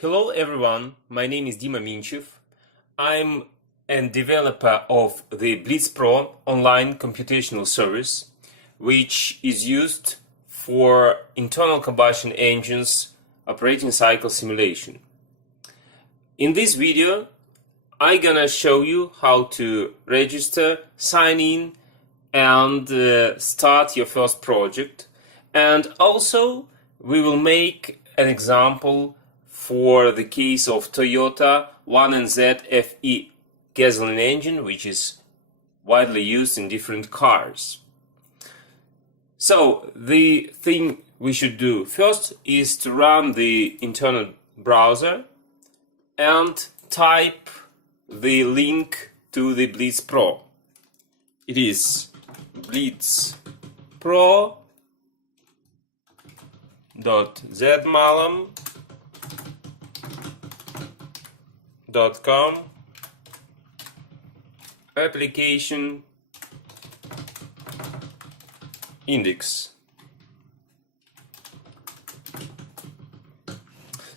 Hello everyone, my name is Dima Minchev. I'm a developer of the Blitz-PRO online computational service, which is used for internal combustion engines operating cycle simulation. In this video, I'm gonna show you how to register, sign in, and start your first project. And also, we will make an example for the case of Toyota 1NZ-FE gasoline engine, which is widely used in different cars. So the thing we should do first is to run the internet browser and type the link to the Blitz-PRO. It is blitz-pro.zmallam.com application index.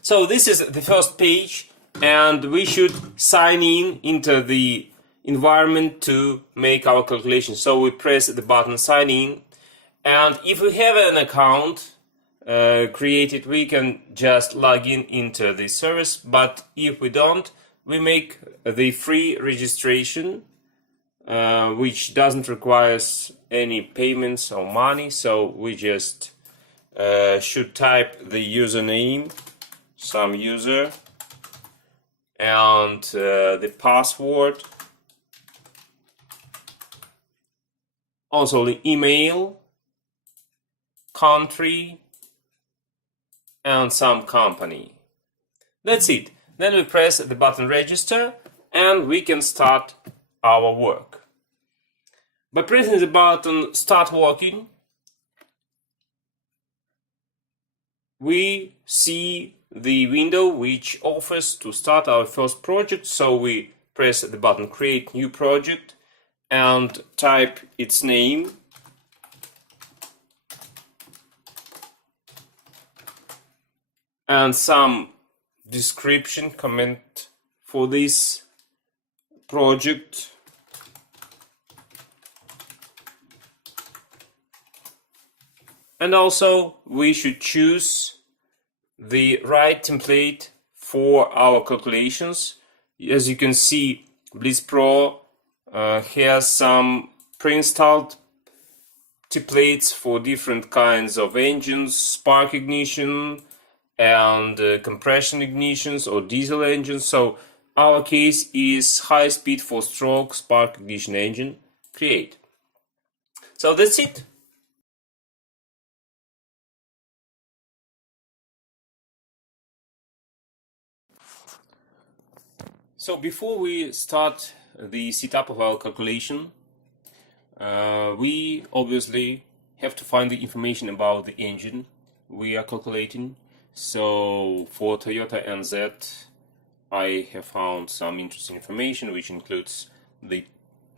So this is the first page, and we should sign in into the environment to make our calculation. So we press the button sign in, and if we have an account created, we can just log in into the service. But if we don't, we make the free registration, which doesn't require any payments or money. So we just should type the username, some user, and the password, also the email, country, and some company. That's it. Then we press the button register and we can start our work. By pressing the button start working, we see the window which offers to start our first project. So we press the button create new project and type its name. And some description, comment for this project. And also we should choose the right template for our calculations. As you can see, Blitz-PRO has some pre-installed templates for different kinds of engines, spark ignition, and compression ignitions or diesel engines. So our case is high speed 4-stroke spark ignition engine. Create. So that's it. So before we start the setup of our calculation, we obviously have to find the information about the engine we are calculating. So for Toyota NZ, I have found some interesting information, which includes the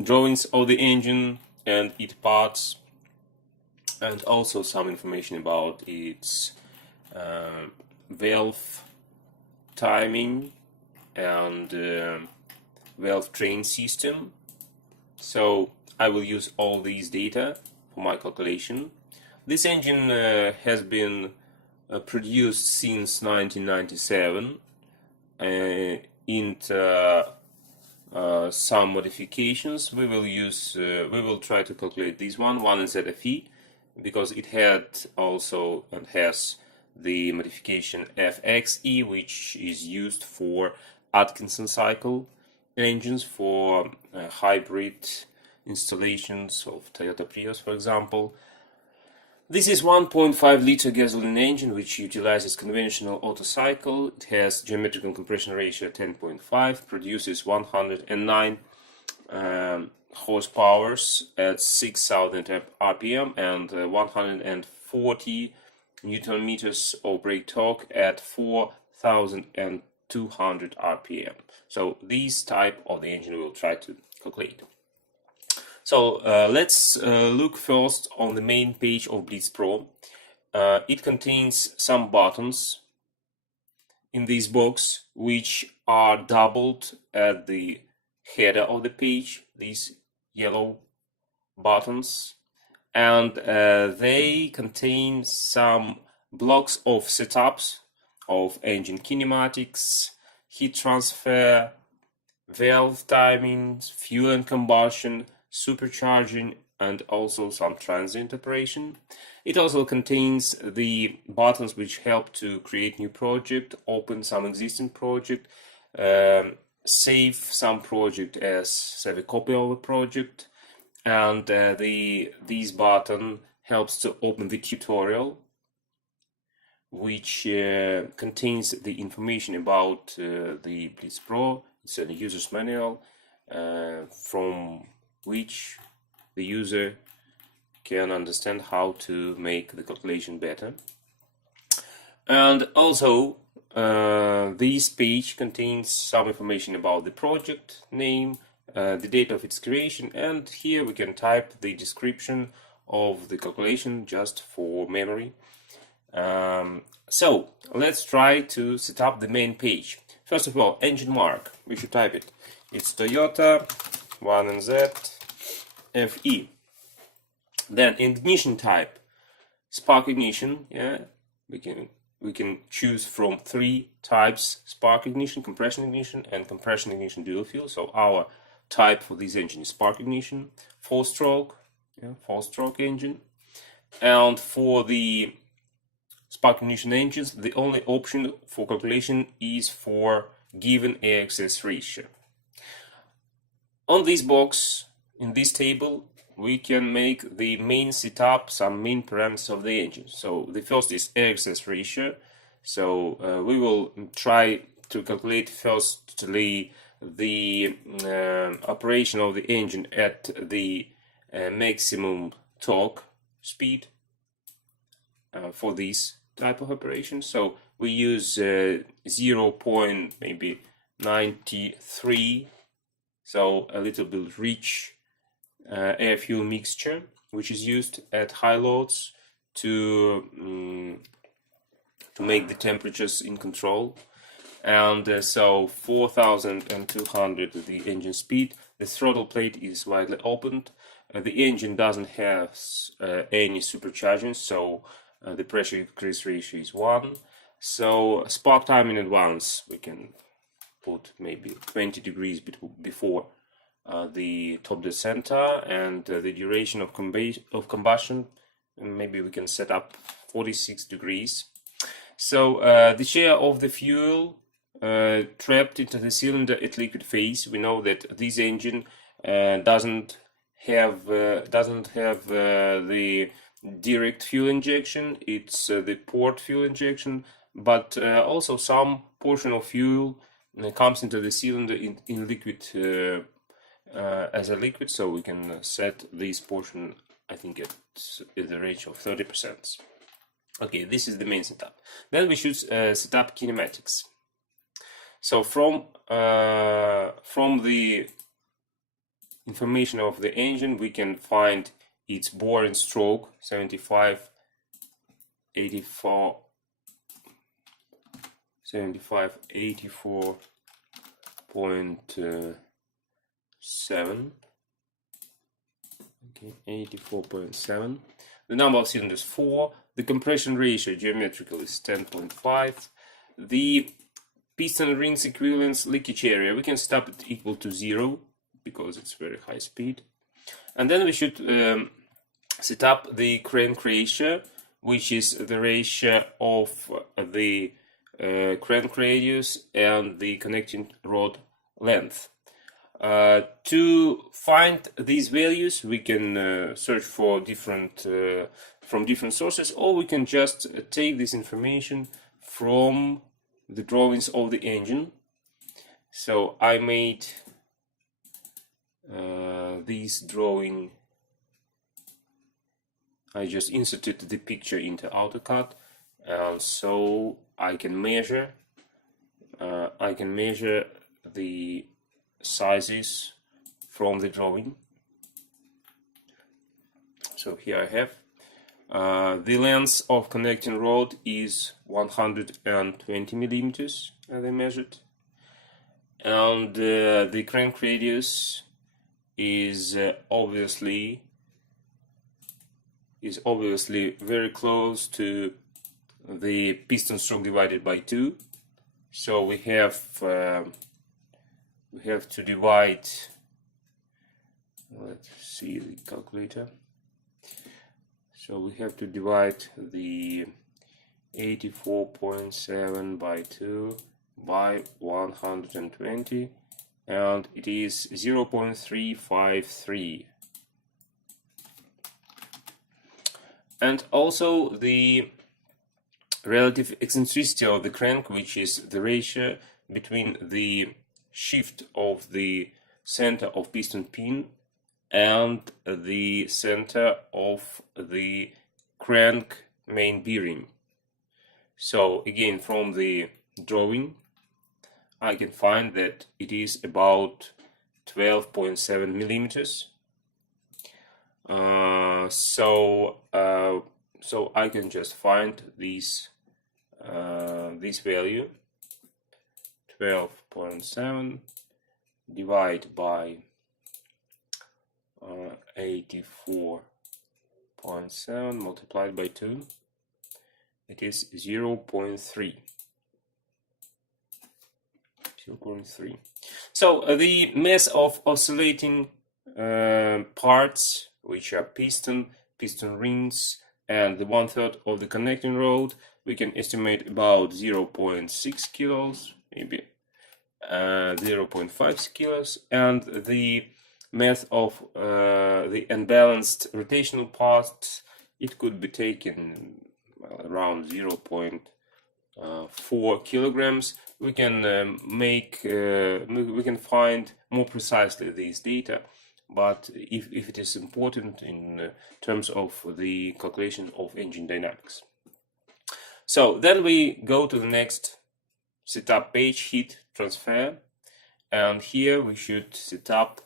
drawings of the engine and its parts, and also some information about its valve timing and valve train system. So I will use all these data for my calculation. This engine has been produced since 1997 into some modifications. We will try to calculate this 1NZ-FE, because it had also and has the modification FXE, which is used for Atkinson cycle engines for hybrid installations of Toyota Prius, for example. This is 1.5 liter gasoline engine which utilizes conventional Otto cycle. It has geometrical compression ratio 10.5, produces 109 horsepower at 6,000 RPM and 140 Newton meters of brake torque at 4,200 RPM. So this type of the engine we'll try to calculate. So let's look first on the main page of Blitz-PRO. It contains some buttons in this box, which are doubled at the header of the page, these yellow buttons, and they contain some blocks of setups of engine kinematics, heat transfer, valve timings, fuel and combustion, supercharging, and also some transient operation. It also contains the buttons which help to create new project, open some existing project, save some project as save a copy of a project, and this button helps to open the tutorial, which contains the information about the Blitz-PRO. It's a user's manual from which the user can understand how to make the calculation better. And also this page contains some information about the project name, the date of its creation, and here we can type the description of the calculation just for memory. So let's try to set up the main page. First of all, engine mark, we should type it. It's Toyota 1NZ-FE. Then ignition type, spark ignition. Yeah, we can choose from 3 types: spark ignition, compression ignition, and compression ignition dual fuel. So our type for this engine is spark ignition. 4-stroke, yeah, 4-stroke engine. And for the spark ignition engines, the only option for calculation is for given air-excess ratio. On this box, in this table, we can make the main setup, some main parameters of the engine. So the first is air-excess ratio. So we will try to calculate firstly the operation of the engine at the maximum torque speed for this type of operation. So we use 0.93, so a little bit rich air fuel mixture, which is used at high loads to make the temperatures in control. And so 4,200 the engine speed. The throttle plate is widely opened. The engine doesn't have any supercharging, so the pressure increase ratio is 1. So spark time in advance, we can put maybe 20 degrees before the top dead center, and the duration of combustion, maybe we can set up 46 degrees. So the share of the fuel trapped into the cylinder at liquid phase. We know that this engine doesn't have the direct fuel injection. It's the port fuel injection, but also some portion of fuel comes into the cylinder in liquid as a liquid. So we can set this portion, I think, at the range of 30%. Okay, this is the main setup. Then we should set up kinematics. So from the information of the engine, we can find its bore and stroke 75, 84, 75, 84.7. Okay, 84.7. The number of cylinders 4. The compression ratio geometrical is 10.5. The piston rings equivalence leakage area, we can stop it equal to 0 because it's very high speed. And then we should set up the crank ratio, which is the ratio of the crank radius and the connecting rod length. To find these values, we can search for from different sources, or we can just take this information from the drawings of the engine. So I made this drawing. I just inserted the picture into AutoCAD, and so I can measure the sizes from the drawing. So here I have The length of connecting rod is 120 millimeters, as I measured, and the crank radius is obviously very close to the piston stroke divided by 2. So we have to divide. Let's see the calculator. So we have to divide the 84.7 by 2 by 120, and it is 0.353. And also the relative eccentricity of the crank, which is the ratio between the shift of the center of piston pin and the center of the crank main bearing. So again, from the drawing, I can find that it is about 12.7 millimeters. So I can just find this value, 12.7 divided by 84.7 multiplied by 2. It is 0.3. So the mass of oscillating parts, which are piston rings, and the 1/3 of the connecting rod, we can estimate about 0.6 kilos, maybe 0.5 kilos, and the mass of the unbalanced rotational parts, it could be taken around 0.4 kilograms. We can we can find more precisely these data, but if it is important in terms of the calculation of engine dynamics. So then we go to the next setup page, heat transfer, and here we should set up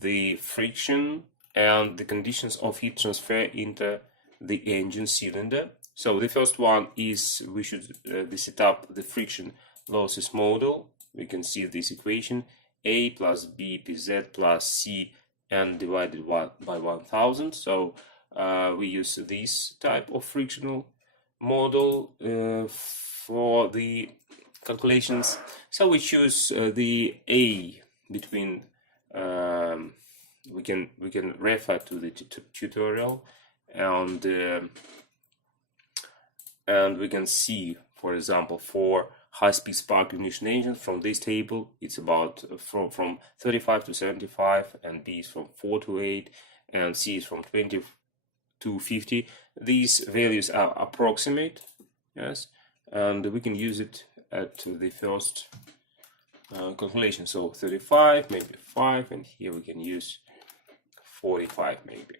the friction and the conditions of heat transfer into the engine cylinder. So the first one is we should set up the friction losses model. We can see this equation: A plus B PZ plus C N divided by 1000. So we use this type of frictional model for the calculations. So we choose the A between. We can refer to the tutorial, and we can see, for example, for high-speed spark ignition engines from this table, it's about from 35 to 75, and B is from 4 to 8, and C is from 20 to 50. These values are approximate, yes, and we can use it at the first calculation. So 35, maybe 5, and here we can use 45 maybe.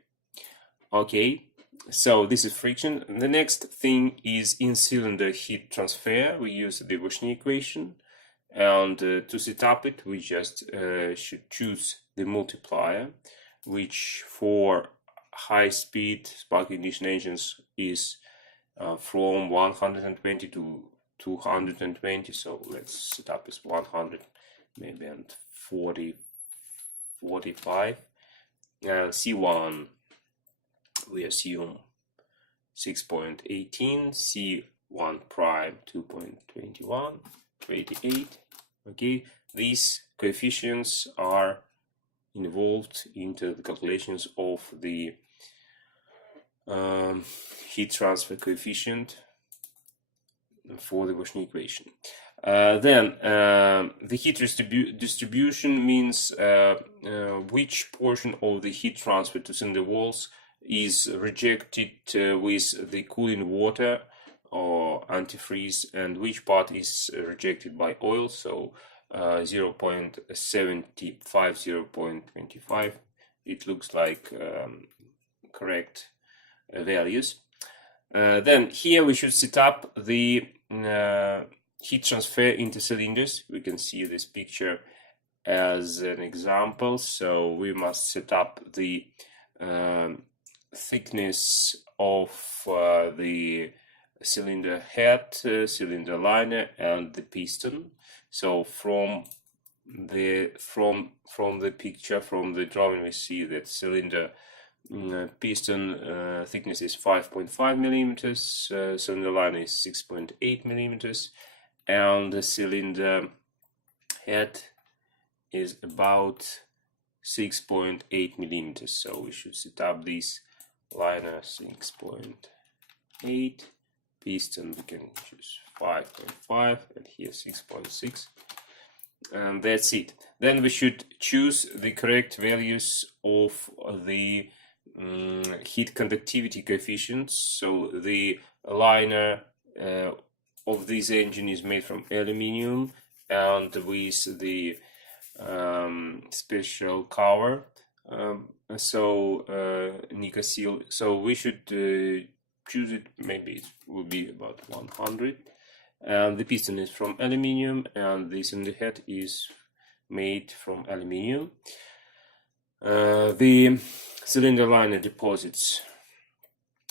Okay, so this is friction. The next thing is in-cylinder heat transfer. We use the Voshny equation, and to set up it, we just should choose the multiplier, which for high-speed spark ignition engines is from 120 to 220. So let's set up as 100 maybe, and 45. C1 we assume 6.18, C1 prime 2.21, 88. Okay, these coefficients are involved into the calculations of the heat transfer coefficient for the Voshny equation. Then the heat distribution means which portion of the heat transfer to cylinder walls is rejected with the cooling water or antifreeze, and which part is rejected by oil. So 0.75, 0.25, it looks like correct values. Then here we should set up the heat transfer into cylinders. We can see this picture as an example. So we must set up the thickness of the cylinder head, cylinder liner, and the piston. So from the picture, from the drawing, we see that cylinder piston thickness is 5.5 millimeters, cylinder liner is 6.8 millimeters, and the cylinder head is about 6.8 millimeters. So we should set up this liner 6.8, piston we can choose 5.5, and here 6.6, and that's it. Then we should choose the correct values of the heat conductivity coefficients. So the liner of this engine is made from aluminium, and with the special cover, Nika seal. So we should choose it, maybe it will be about 100. And the piston is from aluminium, and the cylinder head is made from aluminium. The cylinder liner deposits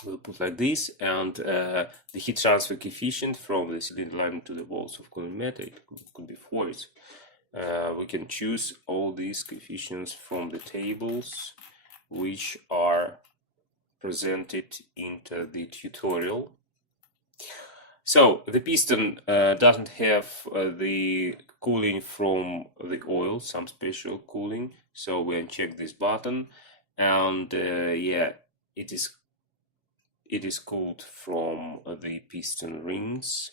we'll put like this, and the heat transfer coefficient from the cylinder liner to the walls of collimator, it could be 4. We can choose all these coefficients from the tables which are presented into the tutorial. So the piston doesn't have the cooling from the oil, some special cooling. So we uncheck this button, and yeah, it is cooled from the piston rings.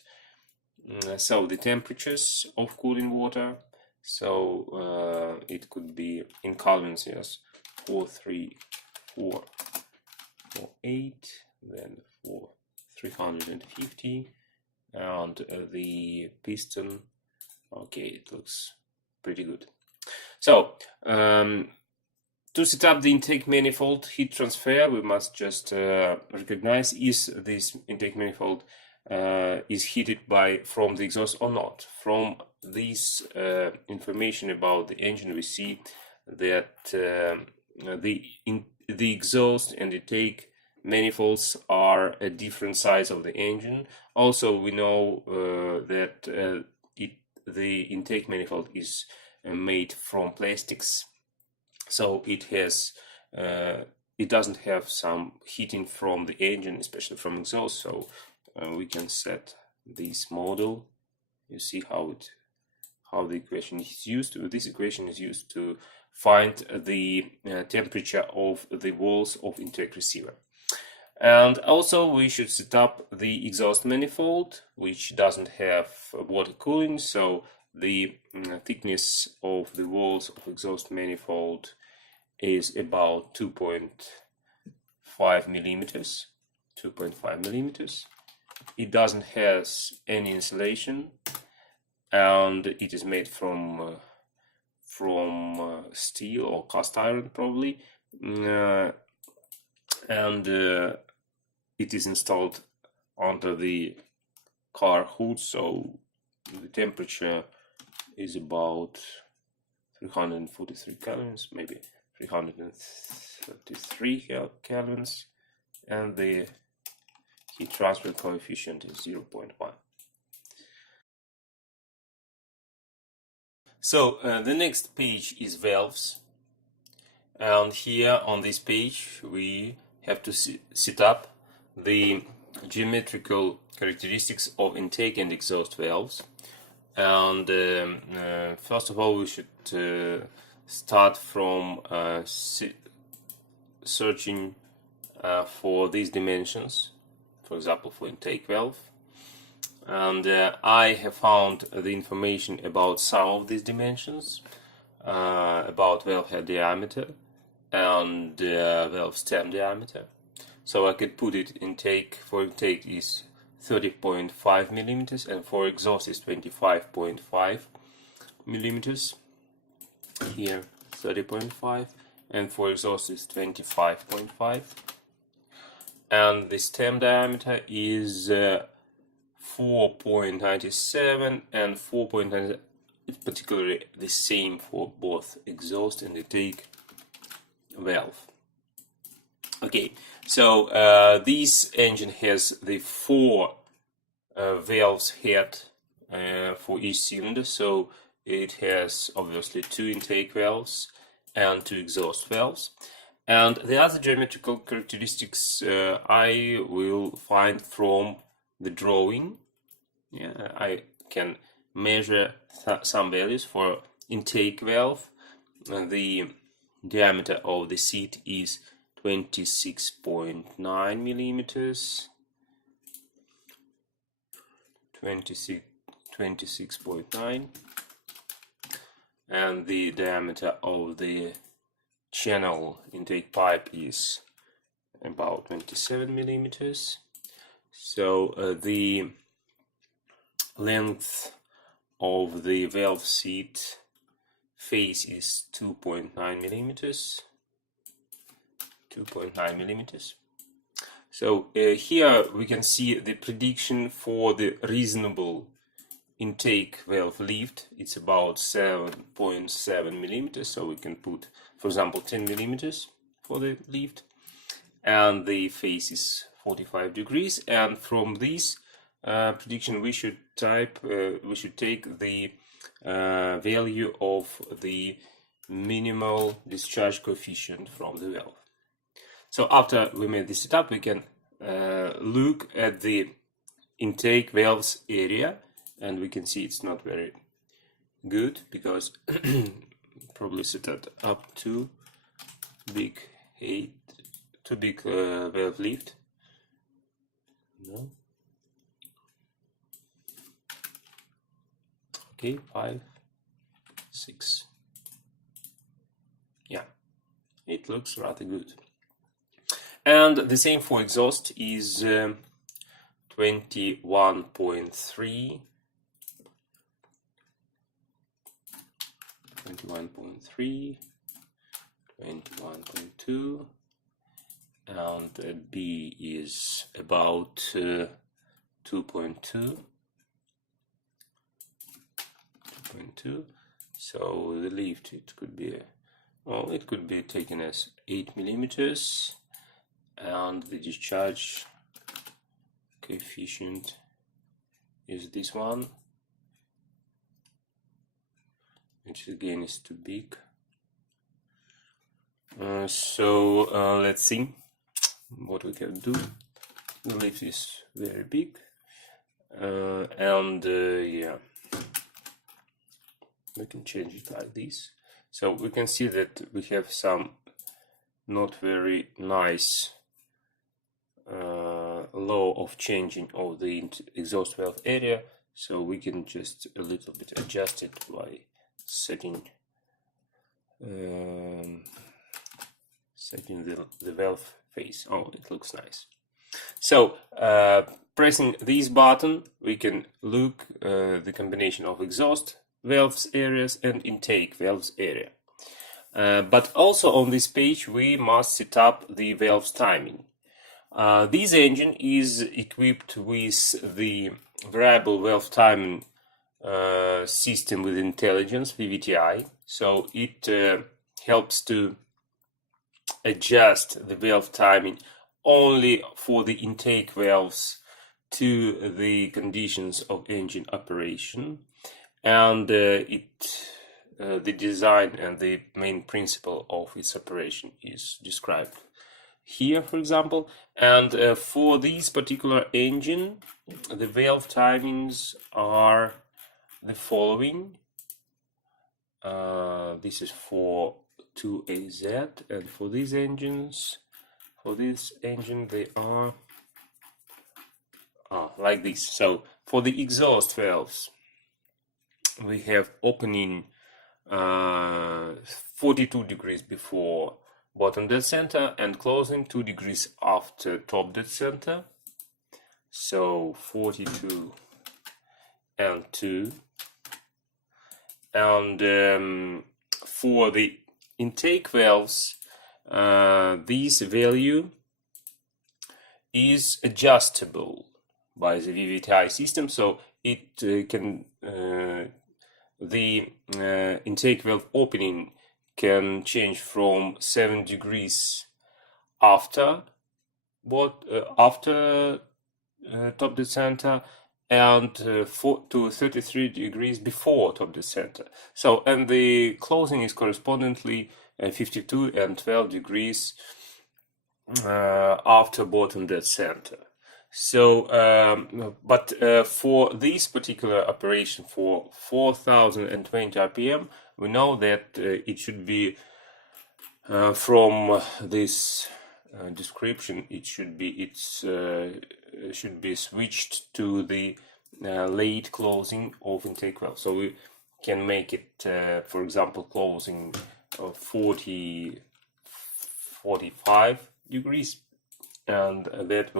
So the temperatures of cooling water. So it could be in Kelvins, yes, 43448, then 350, and the piston. Okay, it looks pretty good. So to set up the intake manifold heat transfer, we must just recognize is this intake manifold is heated from the exhaust or not. From this information about the engine, we see that the exhaust and intake manifolds are a different size of the engine. Also, we know that the intake manifold is made from plastics, so it doesn't have some heating from the engine, especially from exhaust. So we can set this model. You see how the equation is used. This equation is used to find the temperature of the walls of intake receiver. And also we should set up the exhaust manifold, which doesn't have water cooling. So the thickness of the walls of exhaust manifold is about 2.5 millimeters. 2.5 millimeters. It doesn't have any insulation, and it is made from steel or cast iron probably, and it is installed under the car hood. So the temperature is about 343 kelvins, maybe 333 kelvins, and the heat transfer coefficient is 0.1. So the next page is valves, and here on this page we have to set up the geometrical characteristics of intake and exhaust valves. And first of all, we should start from searching for these dimensions, for example for intake valve. And I have found the information about some of these dimensions, about valve head diameter and valve stem diameter. So I could put it for intake is 30.5 millimeters, and for exhaust is 25.5 millimeters. Here 30.5, and for exhaust is 25.5. And the stem diameter is 4.97 and 4.97, particularly the same for both exhaust and intake valve. Okay, so this engine has the 4 valves head for each cylinder, so it has obviously 2 intake valves and 2 exhaust valves. And the other geometrical characteristics I will find from the drawing. Yeah, I can measure some values for intake valve. The diameter of the seat is 26.9 millimeters. 26.9, and the diameter of the channel intake pipe is about 27 millimeters. So the length of the valve seat face is 2.9 millimeters. 2.9 millimeters. So here we can see the prediction for the reasonable intake valve lift. It's about 7.7 millimeters, so we can put, for example, 10 millimeters for the lift, and the face is 45 degrees. And from this prediction, we should take the value of the minimal discharge coefficient from the valve. So after we made this setup, we can look at the intake valves area, and we can see it's not very good because probably set it up too big valve lift. No. Okay, 5, 6. Yeah, it looks rather good. And the same for exhaust is 21.3, 21.3, 21.2, and B is about 2.2. So the lift, it could be, well, it could be taken as 8 millimeters. And the discharge coefficient is this one, which again is too big. So let's see what we can do. The lift is very big, and yeah, we can change it like this. So we can see that we have some not very nice law of changing of the exhaust valve area, so we can just a little bit adjust it by setting the valve face. Oh, it looks nice. So pressing this button, we can look the combination of exhaust valves areas and intake valves area. But also on this page we must set up the valves timing. This engine is equipped with the variable valve timing system with intelligence, VVTI, so it helps to adjust the valve timing only for the intake valves to the conditions of engine operation, and the design and the main principle of its operation is described here, for example. And for this particular engine, the valve timings are the following. This is for 2AZ, and for these engines, they are like this. So for the exhaust valves, we have opening 42 degrees before bottom dead center and closing 2 degrees after top dead center. So 42 and 2. And for the intake valves, this value is adjustable by the VVTI system, so it can the intake valve opening can change from 7 degrees after top dead center, and 4 to 33 degrees before top dead center. So, and the closing is correspondingly 52 and 12 degrees after bottom dead center. So, but for this particular operation, for 4020 RPM, we know that it should be from this description, it should be switched to the late closing of intake valve. So we can make it, for example, closing of 45 degrees, and that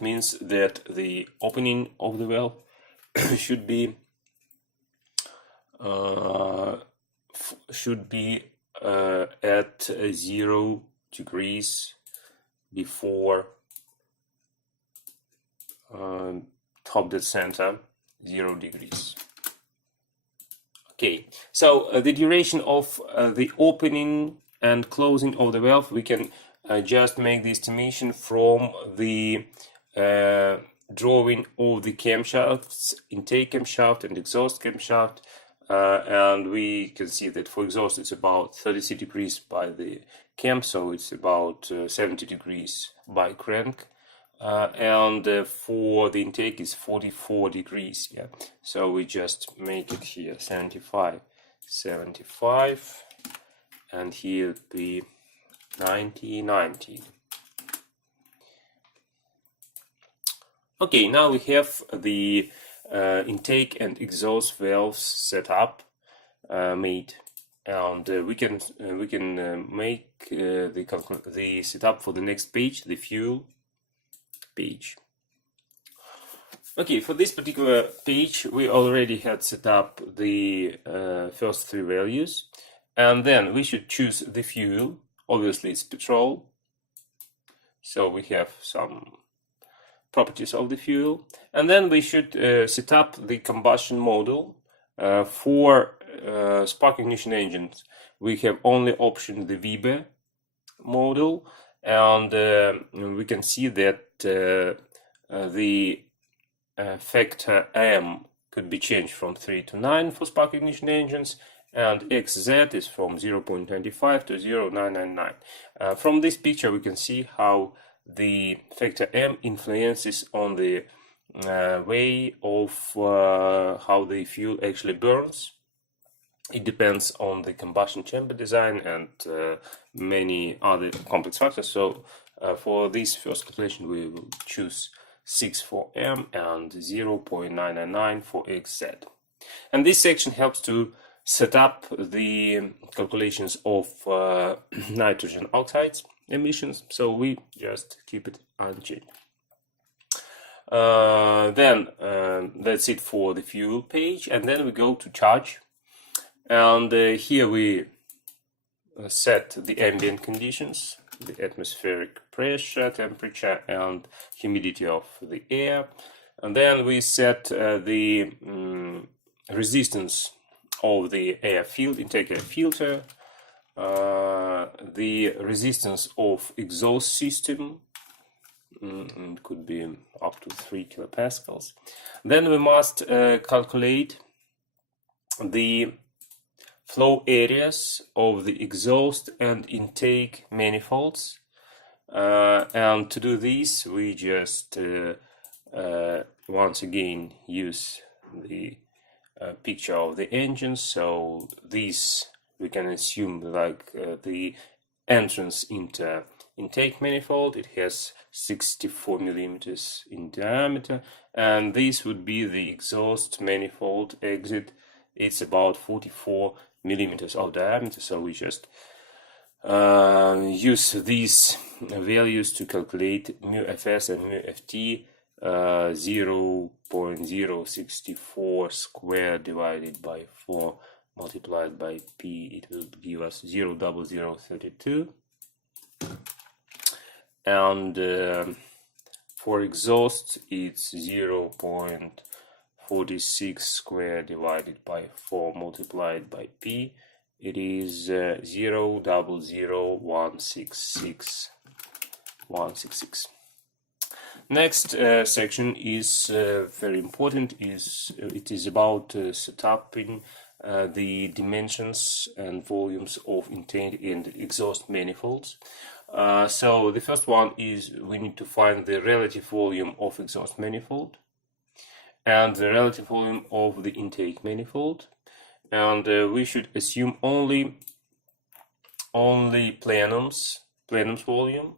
means that the opening of the valve should be at 0 degrees before top dead center, 0 degrees. Okay, so the duration of the opening and closing of the valve, we can just make the estimation from the drawing of the camshafts, intake camshaft and exhaust camshaft, and we can see that for exhaust it's about 33 degrees by the cam, so it's about 70 degrees by crank, and for the intake is 44 degrees. Yeah, so we just make it here 75, and here it be 90. Okay, now we have the intake and exhaust valves set up, made, and we can make the setup for the next page, the fuel page. Okay, for this particular page, we already had set up the first three values, and then we should choose the fuel. Obviously, it's petrol, so we have some properties of the fuel, and then we should set up the combustion model. For spark ignition engines, we have only option the VB model, and we can see that the factor M could be changed from 3 to 9 for spark ignition engines, and XZ is from 0.25 to 0.999. From this picture we can see how the factor M influences on the way of how the fuel actually burns. It depends on the combustion chamber design and many other complex factors. So for this first calculation we will choose 6 for M and 0.999 for XZ. And this section helps to set up the calculations of nitrogen oxides emissions, so we just keep it unchanged. Then that's it for the fuel page, and then we go to charge, and here we set the ambient conditions, the atmospheric pressure, temperature and humidity of the air, and then we set the resistance of the air field, intake air filter, the resistance of exhaust system, it could be up to 3 kilopascals. Then we must calculate the flow areas of the exhaust and intake manifolds, and to do this we just once again use the picture of the engine. So this we can assume like the entrance into intake manifold. It has 64 millimeters in diameter, and this would be the exhaust manifold exit. It's about 44 millimeters of diameter, so we just use these values to calculate mu fs and mu ft. 0.064 squared divided by 4 multiplied by p, it will give us 0.0032. And for exhaust it's 0.46 squared divided by 4 multiplied by p, it is 0.00166. Next section is very important. It is about setting the dimensions and volumes of intake and exhaust manifolds. So the first one is we need to find the relative volume of exhaust manifold and the relative volume of the intake manifold, and we should assume only plenums volume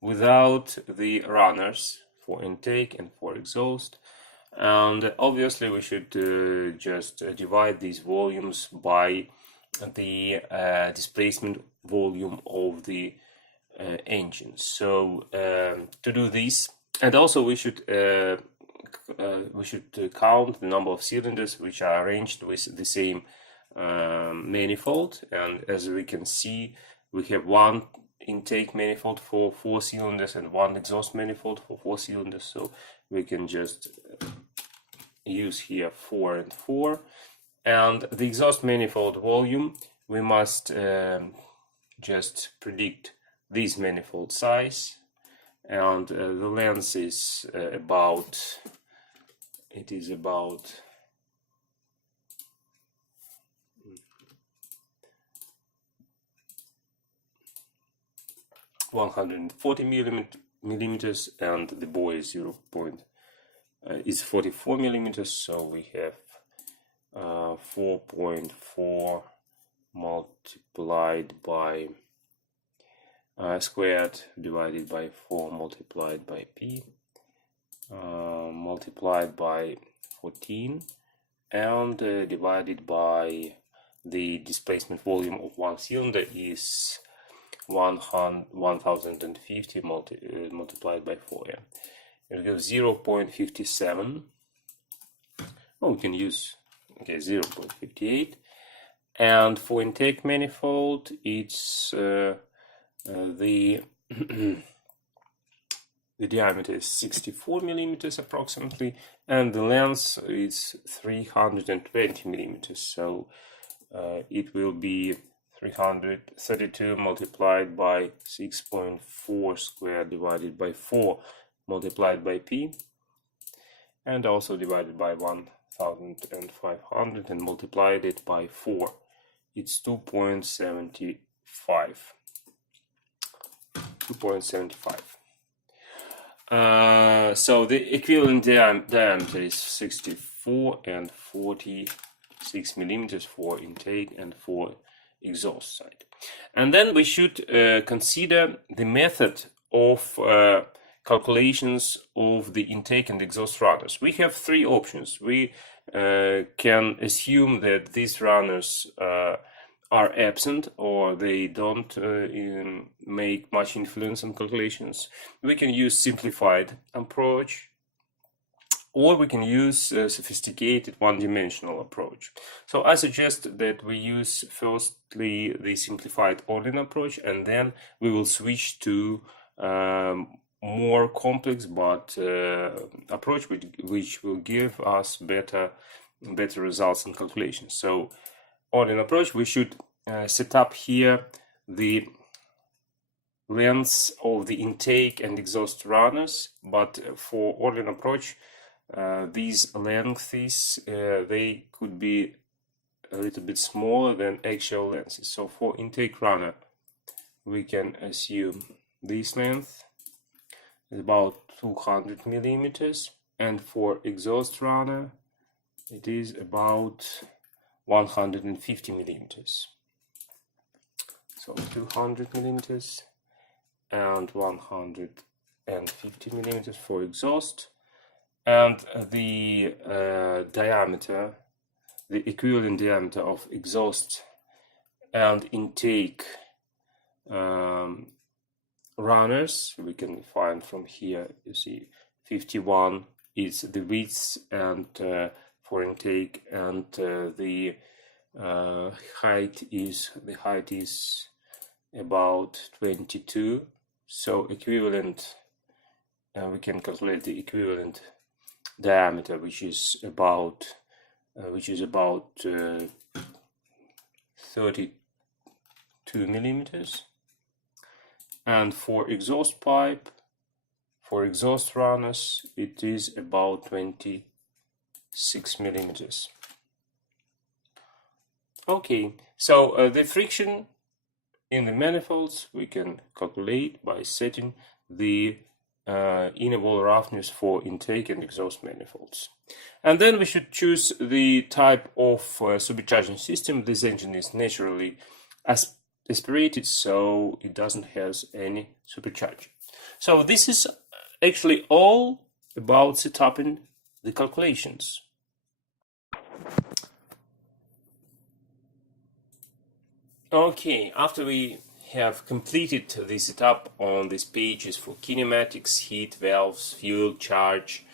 without the runners for intake and for exhaust. And obviously we should just divide these volumes by the displacement volume of the engine. So to do this, and also we should count the number of cylinders which are arranged with the same manifold. And as we can see, we have one intake manifold for 4 cylinders and one exhaust manifold for 4 cylinders. So we can just use here 4 and 4. And the exhaust manifold volume, we must just predict this manifold size, and the length is about 140 millimeters, and the bore is 44 millimeters. So we have 4.4 multiplied by squared divided by 4 multiplied by p multiplied by 14 and divided by the displacement volume of one cylinder is 1050 multiplied by 4. Yeah. It gives 0.57. Oh, we can use 0.58. And for intake manifold, it's the diameter is 64 millimeters approximately, and the length is 320 millimeters. So it will be 332 multiplied by 6.4 squared divided by 4 multiplied by p, and also divided by 1500 and multiplied it by 4. It's 2.75. 2.75. So the equivalent diameter is 64 and 46 millimeters for intake and for exhaust side. And then we should consider the method of calculations of the intake and exhaust runners. We have 3 options. We can assume that these runners are absent or they don't make much influence on calculations. We can use simplified approach, or we can use a sophisticated one-dimensional approach. So I suggest that we use firstly the simplified Orlin approach, and then we will switch to more complex but approach which will give us better results in calculations. So Orlin approach, we should set up here the lengths of the intake and exhaust runners, but for Orlin approach these lengths they could be a little bit smaller than actual lengths. So for intake runner we can assume this length is about 200 millimeters, and for exhaust runner it is about 150 millimeters. So 200 millimeters and 150 millimeters for exhaust, and the diameter, the equivalent diameter of exhaust and intake runners we can find from here. You see 51 is the width, and for intake, and the height is about 22. So equivalent, we can calculate the equivalent diameter, which is about 32 millimeters, and for exhaust pipe, for exhaust runners, it is about 26 millimeters. Okay, so the friction in the manifolds we can calculate by setting the inner wall roughness for intake and exhaust manifolds. And then we should choose the type of supercharging system. This engine is naturally aspirated, so it doesn't have any supercharger. So this is actually all about setuping the calculations. Okay, after we have completed the setup on these pages for kinematics, heat, valves, fuel, charge,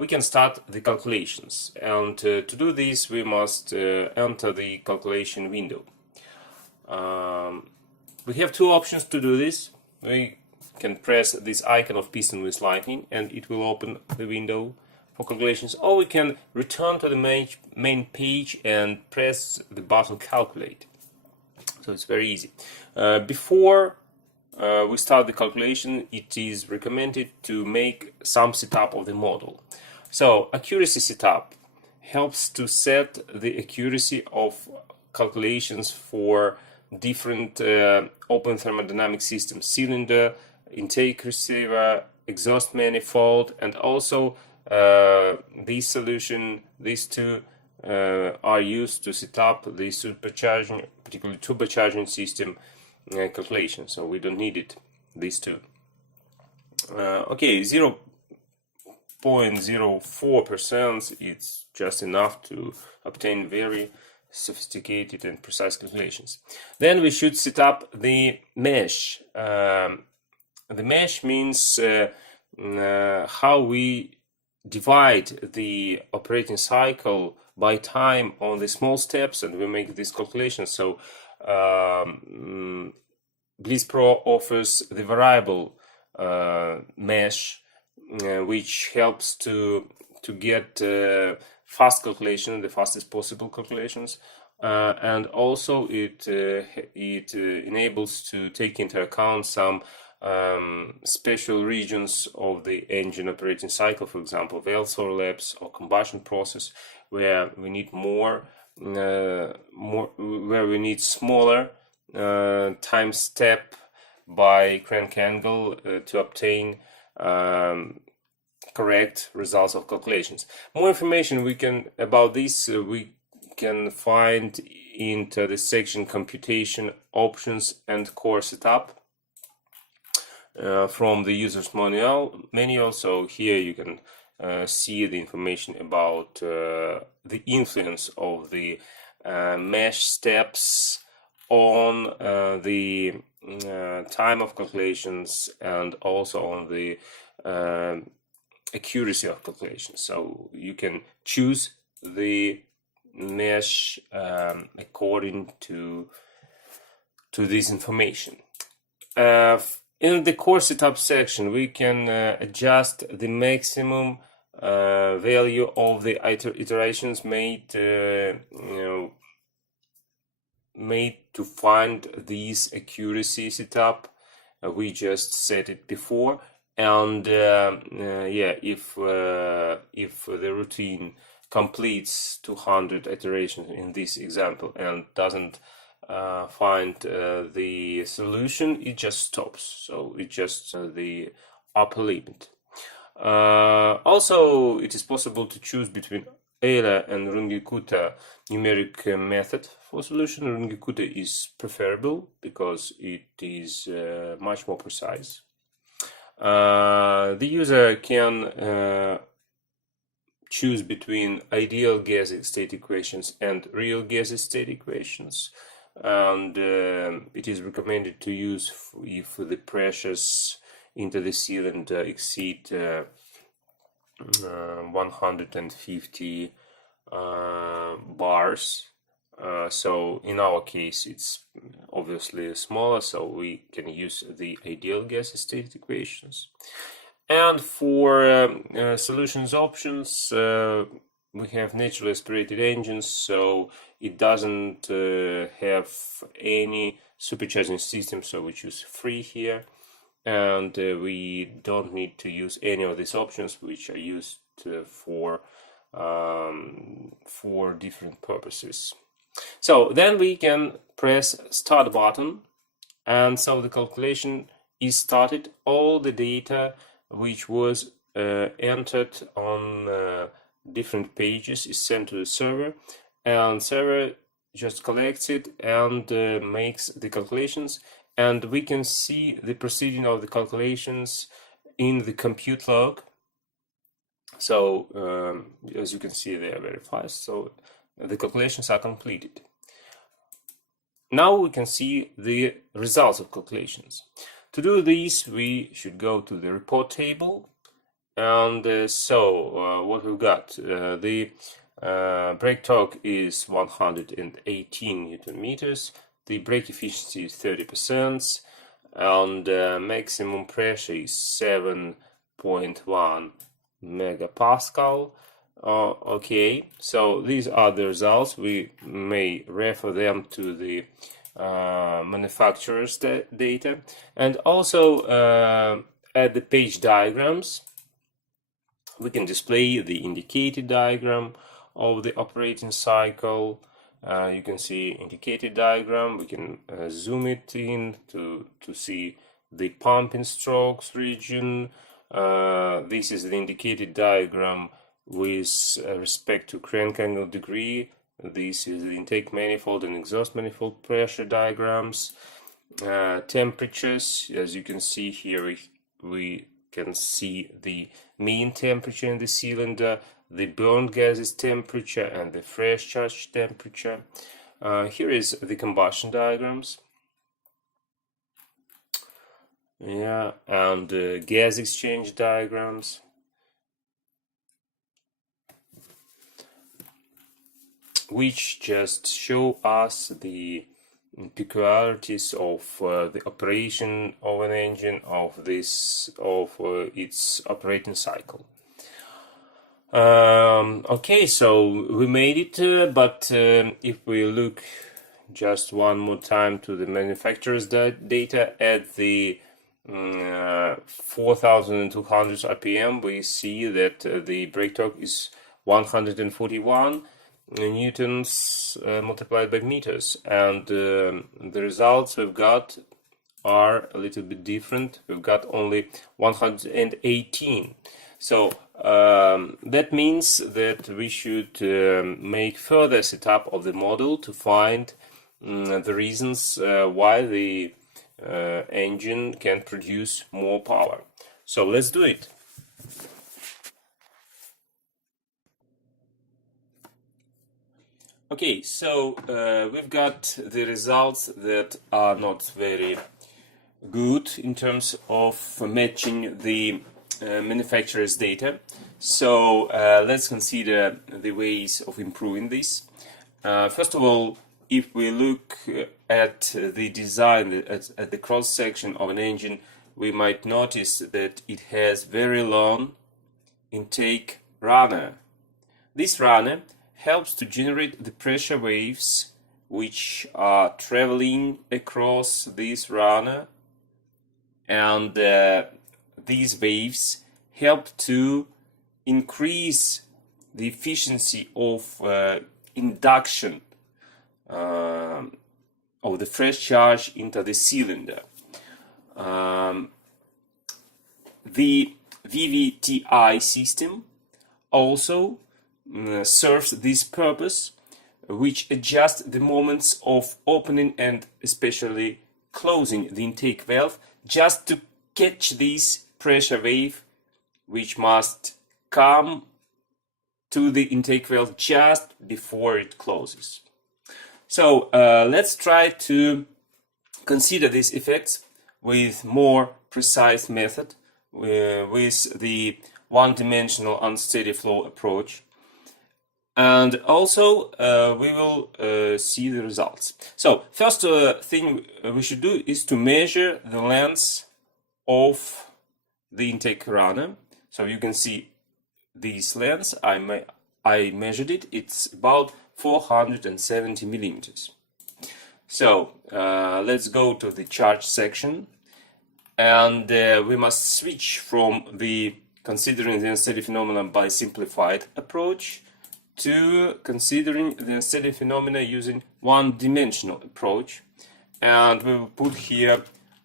we can start the calculations. And to do this, we must enter the calculation window. We have two options to do this. We can press this icon of piston with lightning and it will open the window for calculations, or we can return to the main page and press the button calculate. So it's very easy. Before we start the calculation, it is recommended to make some setup of the model. So accuracy setup helps to set the accuracy of calculations for different open thermodynamic systems: cylinder, intake receiver, exhaust manifold, and also this solution, these two are used to set up the supercharging, particularly turbocharging system calculation. So we don't need it, these two. Okay, 0.04%, it's just enough to obtain very sophisticated and precise calculations. Then we should set up the mesh. The mesh means how we divide the operating cycle by time on the small steps, and we make this calculation. So Blitz-PRO offers the variable mesh, which helps to get fast calculation, the fastest possible calculations, and also it enables to take into account some special regions of the engine operating cycle, for example, valve overlaps or combustion process, where we need where we need smaller time step by crank angle to obtain correct results of calculations. More information about this we can find into the section computation options and core setup from the user's manual. So here you can see the information about the influence of the mesh steps on the time of calculations and also on the accuracy of calculations. So you can choose the mesh according to this information. In the core setup section, we can adjust the maximum value of the iterations made made to find this accuracy setup. We just set it before, and yeah, if the routine completes 200 iterations in this example and doesn't find the solution, it just stops. So it just the upper limit. Also, it is possible to choose between Euler and Runge-Kutta numeric method for solution. Runge-Kutta is preferable because it is much more precise. The user can choose between ideal gas state equations and real gas state equations, and it is recommended to use if the pressures into the cylinder exceed 150 bars. So in our case it's obviously smaller, so we can use the ideal gas state equations. And for solutions options, we have naturally aspirated engines, so it doesn't have any supercharging system, so we choose free here, and we don't need to use any of these options which are used for different purposes. So then we can press start button, and so the calculation is started. All the data which was entered on different pages is sent to the server, and server just collects it and makes the calculations, and we can see the proceeding of the calculations in the compute log. So as you can see, they are very fast, so the calculations are completed. Now we can see the results of calculations. To do this, we should go to the report table, and what we've got, the brake torque is 118 Newton meters, the brake efficiency is 30%, and maximum pressure is 7.1 megapascal. Okay, so these are the results. We may refer them to the manufacturer's data, and also at the page diagrams we can display the indicated diagram of the operating cycle. You can see indicated diagram. We can zoom it in to see the pumping strokes region. This is the indicated diagram with respect to crank angle degree. This is the intake manifold and exhaust manifold pressure diagrams. Temperatures, as you can see here, we can see the mean temperature in the cylinder, the burned gases temperature, and the fresh charge temperature. Here is the combustion diagrams. Yeah, and gas exchange diagrams. Which just show us the peculiarities of the operation of an engine, of its operating cycle. Okay, so we made it, but if we look just one more time to the manufacturer's data at the 4200 RPM, we see that the brake torque is 141 newtons multiplied by meters, and the results we've got are a little bit different. We've got only 118. So that means that we should make further setup of the model to find the reasons why the engine can produce more power. So let's do it. Okay, so we've got the results that are not very good in terms of matching the manufacturer's data. So let's consider the ways of improving this. First of all, if we look at the design, at the cross section of an engine, we might notice that it has very long intake runner. This runner helps to generate the pressure waves which are traveling across this runner, and these waves help to increase the efficiency of induction of the fresh charge into the cylinder. The VVTi system also serves this purpose, which adjusts the moments of opening and especially closing the intake valve just to catch this pressure wave which must come to the intake valve just before it closes. So let's try to consider these effects with more precise method with the one-dimensional unsteady flow approach. And also we will see the results. So first thing we should do is to measure the length of the intake runner. So you can see these lengths. I I measured it, it's about 470 millimeters. So let's go to the charge section, and we must switch from the considering the unsteady phenomena by simplified approach to considering the unsteady phenomena using one-dimensional approach, and we will put here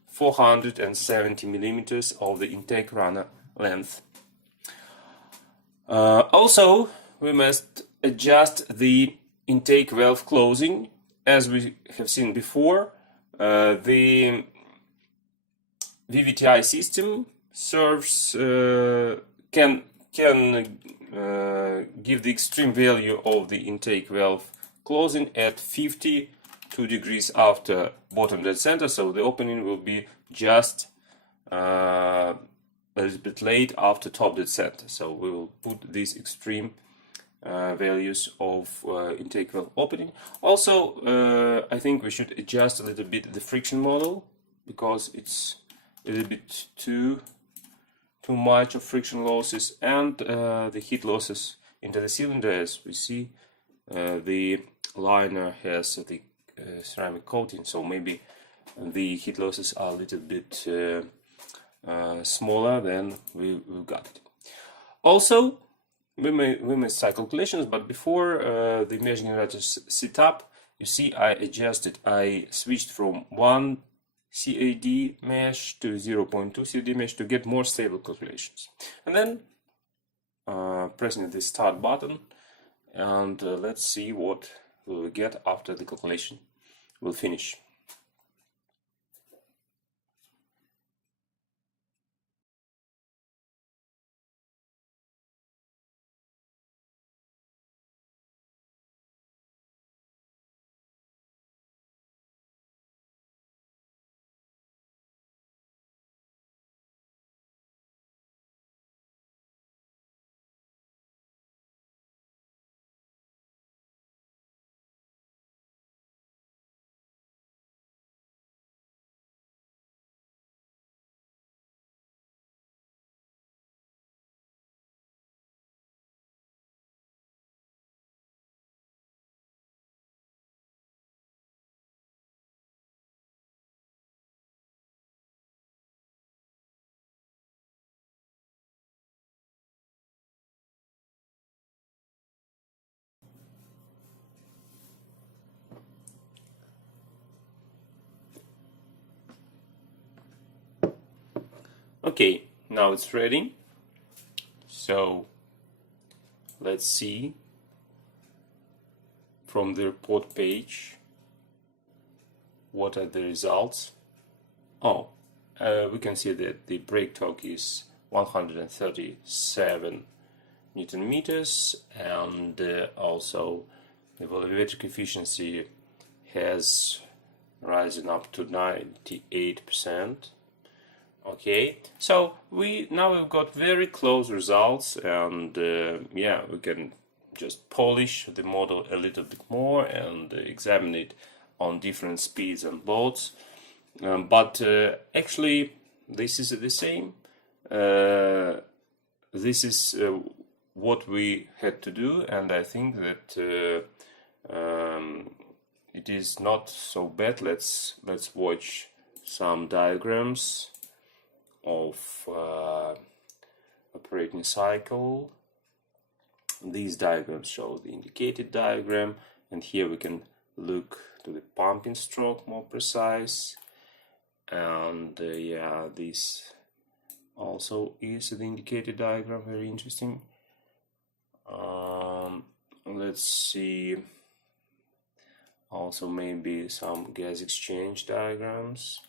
470 millimeters of the intake runner length. Also, we must adjust the intake valve closing. As we have seen before, the VVTI system serves can give the extreme value of the intake valve closing at 52 degrees after bottom dead center, so the opening will be just a little bit late after top dead center. So we will put these extreme values of intake valve opening. Also, I think we should adjust a little bit the friction model, because it's a little bit too much of friction losses, and the heat losses into the cylinder. As we see, the liner has the ceramic coating, so maybe the heat losses are a little bit smaller than we got it. Also, we may start calculations, but before the measuring apparatus set up, you see I switched from 1 CAD mesh to 0.2 CAD mesh to get more stable calculations. And then pressing the start button, and let's see what we will get after the calculation will finish. Okay, now it's ready. So let's see from the report page what are the results. Oh, we can see that the brake torque is 137 Newton meters, and also the volumetric efficiency has risen up to 98%. Okay, so we've got very close results, and yeah, we can just polish the model a little bit more and examine it on different speeds and loads. But actually, this is the same. This is what we had to do, and I think that it is not so bad. Let's watch some diagrams of operating cycle. These diagrams show the indicated diagram, and here we can look to the pumping stroke more precise, and yeah, this also is the indicated diagram, very interesting. Let's see also maybe some gas exchange diagrams.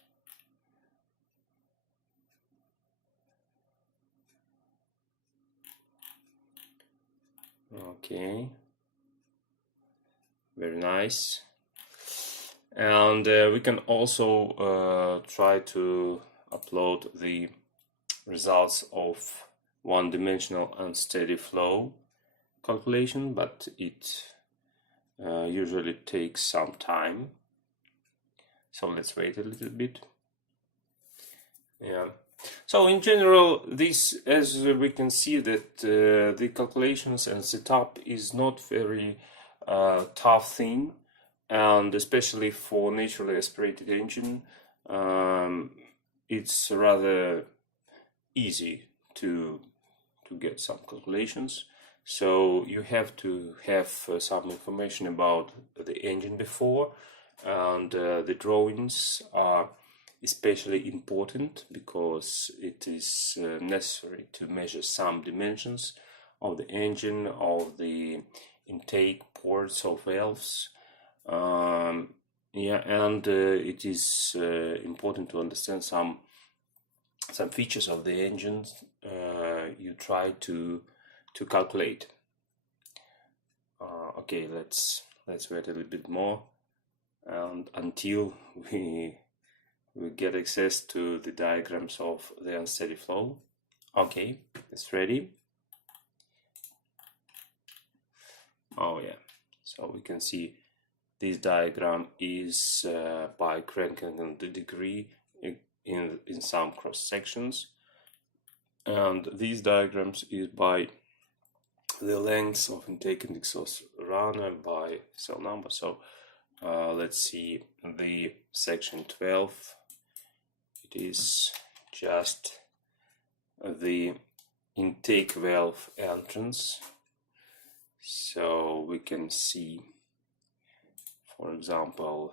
Okay, very nice. And we can also try to upload the results of one-dimensional unsteady flow calculation, but it usually takes some time. So let's wait a little bit. Yeah, So in general, this, as we can see, that the calculations and setup is not very tough thing, and especially for naturally aspirated engine, it's rather easy to get some calculations. So you have to have some information about the engine before, and the drawings are especially important because it is necessary to measure some dimensions of the engine, of the intake ports or valves. Yeah, and it is important to understand some features of the engines you try to calculate. Okay, let's wait a little bit more, and until we get access to the diagrams of the unsteady flow. Okay, it's ready. Oh yeah, so we can see this diagram is by cranking the degree in some cross sections, and these diagrams is by the length of intake and exhaust runner by cell number. So let's see the section 12. It is just the intake valve entrance. So we can see, for example,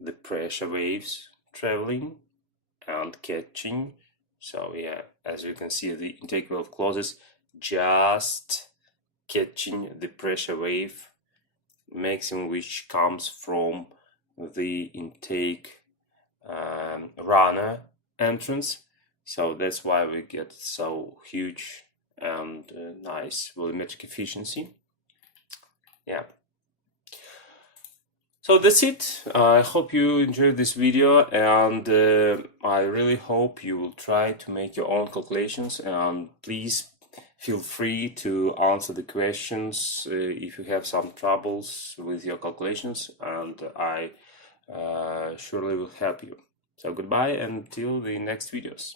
the pressure waves traveling and catching. So yeah, as you can see, the intake valve closes, just catching the pressure wave maximum which comes from the intake runner entrance. So that's why we get so huge and nice volumetric efficiency. Yeah. So that's it. I hope you enjoyed this video, and I really hope you will try to make your own calculations, and please feel free to answer the questions if you have some troubles with your calculations, and I surely will help you. So goodbye until the next videos.